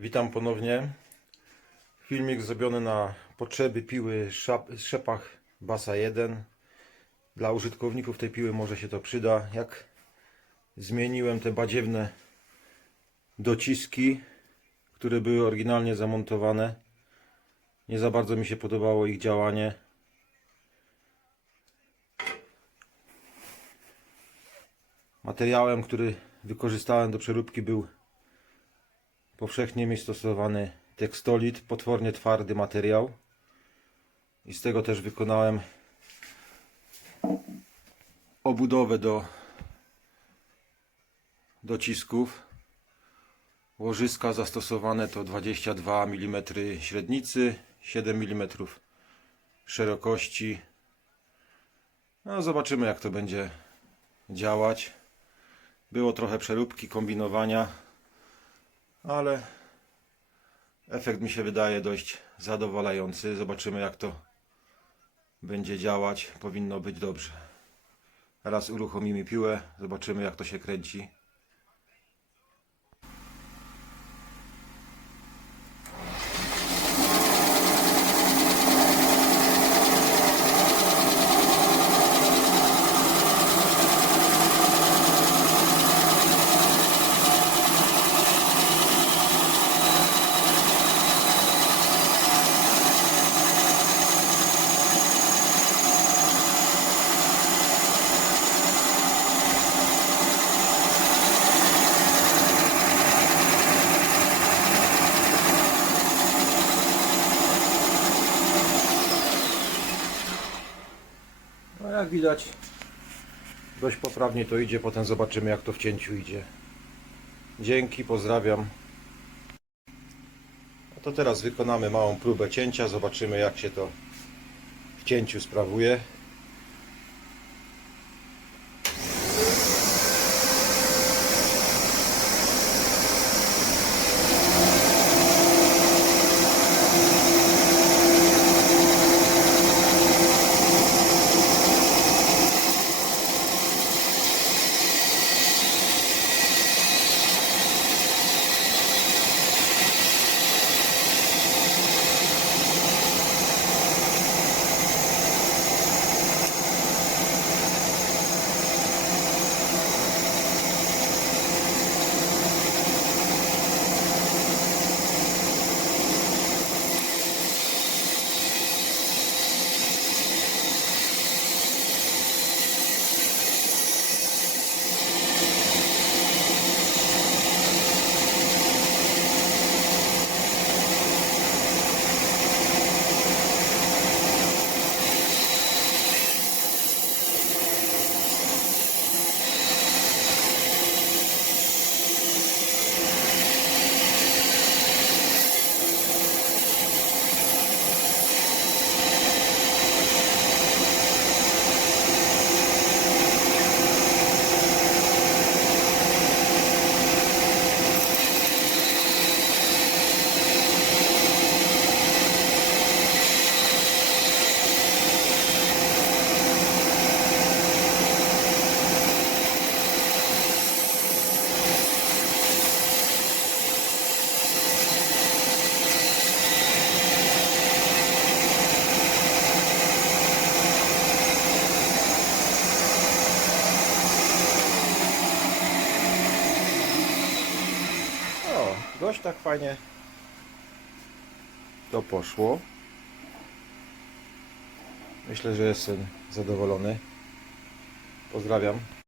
Witam ponownie. Filmik zrobiony na potrzeby piły Szepach Basa 1. Dla użytkowników tej piły może się to przyda. Jak zmieniłem te badziewne dociski, które były oryginalnie zamontowane. Nie za bardzo mi się podobało ich działanie. Materiałem, który wykorzystałem do przeróbki był powszechnie mi stosowany tekstolit, potwornie twardy materiał. I z tego też wykonałem obudowę do docisków. Łożyska zastosowane to 22 mm średnicy 7 mm szerokości. No zobaczymy jak to będzie działać. Było trochę przeróbki, kombinowania ale efekt mi się wydaje dość zadowalający. Zobaczymy jak to będzie działać. Powinno być dobrze. Teraz uruchomimy piłę, zobaczymy jak to się kręci. No jak widać dość poprawnie to idzie, potem zobaczymy jak to w cięciu idzie. Dzięki, pozdrawiam. No to teraz wykonamy małą próbę cięcia, zobaczymy jak się to w cięciu sprawuje. Dość tak fajnie to poszło. Myślę, że jestem zadowolony. Pozdrawiam.